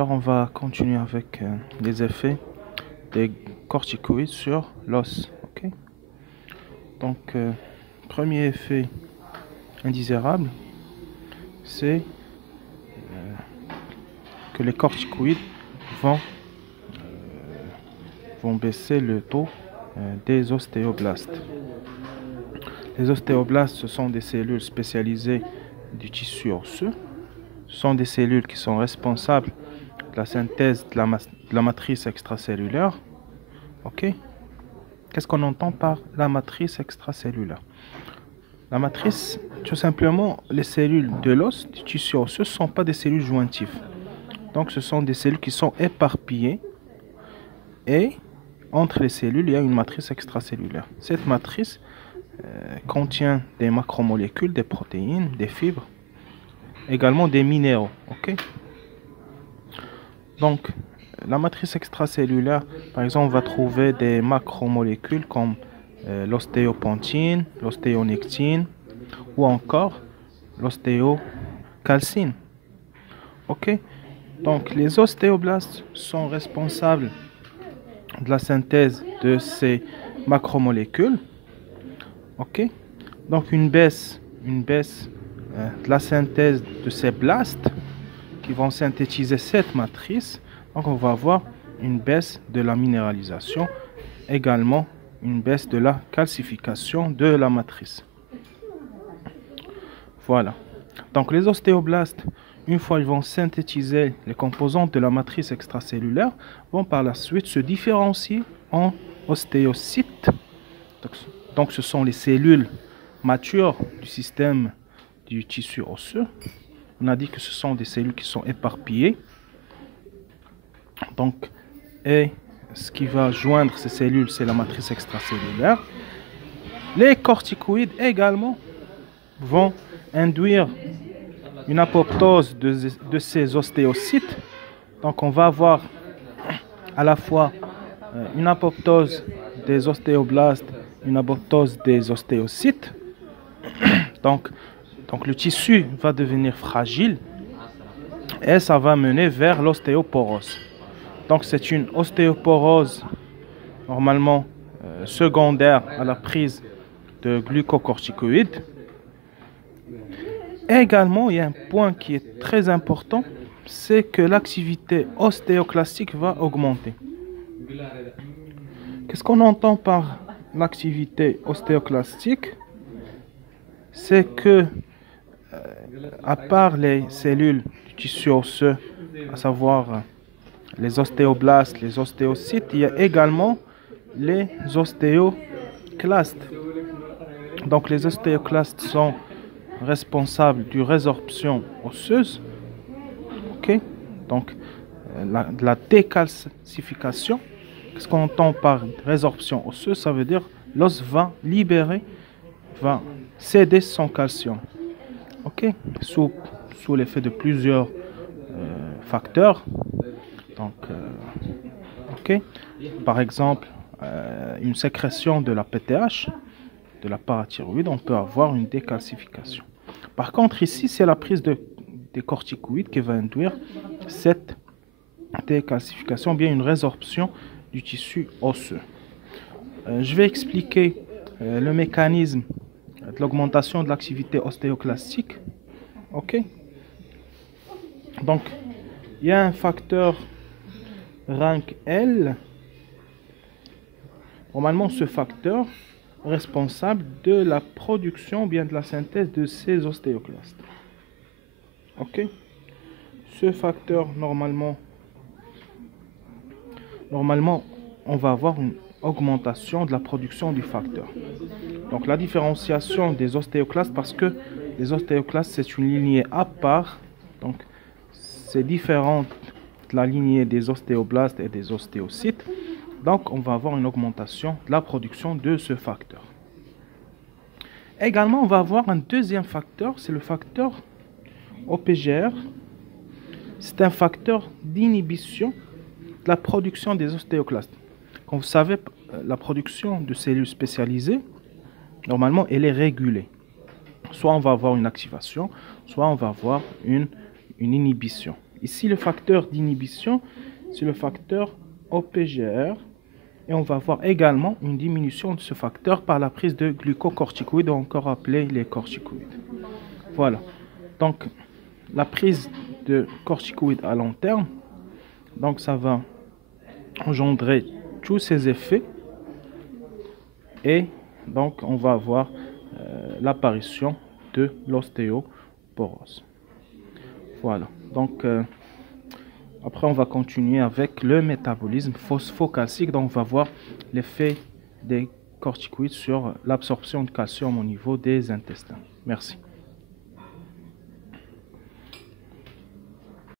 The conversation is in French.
Alors on va continuer avec les effets des corticoïdes sur l'os. Ok. Donc, premier effet indésirable, c'est que les corticoïdes vont, vont baisser le taux des ostéoblastes. Les ostéoblastes, ce sont des cellules spécialisées du tissu osseux. Ce sont des cellules qui sont responsables de la synthèse de la matrice extracellulaire. Ok. Qu'est-ce qu'on entend par la matrice extracellulaire? La matrice, tout simplement, les cellules de l'os, du tissu osseux, ne sont pas des cellules jointives. Donc, ce sont des cellules qui sont éparpillées et entre les cellules, il y a une matrice extracellulaire. Cette matrice contient des macromolécules, des protéines, des fibres, également des minéraux. Ok. Donc, la matrice extracellulaire, par exemple, on va trouver des macromolécules comme l'ostéopontine, l'ostéonectine ou encore l'ostéocalcine. Ok. Donc, les ostéoblastes sont responsables de la synthèse de ces macromolécules. Ok. Donc, une baisse de la synthèse de ces blastes qui vont synthétiser cette matrice. Donc, on va avoir une baisse de la minéralisation, également une baisse de la calcification de la matrice. Voilà. Donc, les ostéoblastes, une fois ils vont synthétiser les composantes de la matrice extracellulaire, vont par la suite se différencier en ostéocytes. Donc, ce sont les cellules matures du système du tissu osseux. On a dit que ce sont des cellules qui sont éparpillées. Donc, et ce qui va joindre ces cellules, c'est la matrice extracellulaire. Les corticoïdes également vont induire une apoptose de ces ostéocytes. Donc, on va avoir à la fois une apoptose des ostéoblastes, une apoptose des ostéocytes. Donc, le tissu va devenir fragile et ça va mener vers l'ostéoporose. Donc, c'est une ostéoporose normalement secondaire à la prise de glucocorticoïdes. Et également, il y a un point qui est très important, c'est que l'activité ostéoclastique va augmenter. Qu'est-ce qu'on entend par l'activité ostéoclastique? C'est que, à part les cellules du tissu osseux, à savoir les ostéoblastes, les ostéocytes, il y a également les ostéoclastes. Donc, les ostéoclastes sont responsables d'une résorption osseuse. Ok. Donc, de la décalcification. Qu'est-ce qu'on entend par résorption osseuse? Ça veut dire l'os va libérer, va céder son calcium. Ok. Sous l'effet de plusieurs facteurs. Donc, ok. Par exemple, une sécrétion de la PTH, de la parathyroïde, on peut avoir une décalcification. Par contre, ici, c'est la prise des corticoïdes qui va induire cette décalcification, bien une résorption du tissu osseux. Je vais expliquer le mécanisme de l'augmentation de l'activité ostéoclastique. Ok. Donc, il y a un facteur rank L. Normalement, ce facteur est responsable de la production, bien de la synthèse de ces ostéoclastes. Ok. Ce facteur, normalement, on va avoir une augmentation de la production du facteur. Donc, la différenciation des ostéoclastes, parce que les ostéoclastes, c'est une lignée à part. Donc, c'est différent de la lignée des ostéoblastes et des ostéocytes. Donc, on va avoir une augmentation de la production de ce facteur. Également, on va avoir un deuxième facteur, c'est le facteur OPGR. C'est un facteur d'inhibition de la production des ostéoclastes. Comme vous savez, la production de cellules spécialisées, normalement, elle est régulée. Soit on va avoir une activation, soit on va avoir une inhibition. Ici, le facteur d'inhibition, c'est le facteur OPGR. Et on va voir également une diminution de ce facteur par la prise de glucocorticoïdes, encore appelés les corticoïdes. Voilà. Donc, la prise de corticoïdes à long terme, donc ça va engendrer tous ces effets. Et donc, on va avoir l'apparition de l'ostéoporose. Voilà. Donc, après, on va continuer avec le métabolisme phosphocalcique. Donc, on va voir l'effet des corticoïdes sur l'absorption de calcium au niveau des intestins. Merci.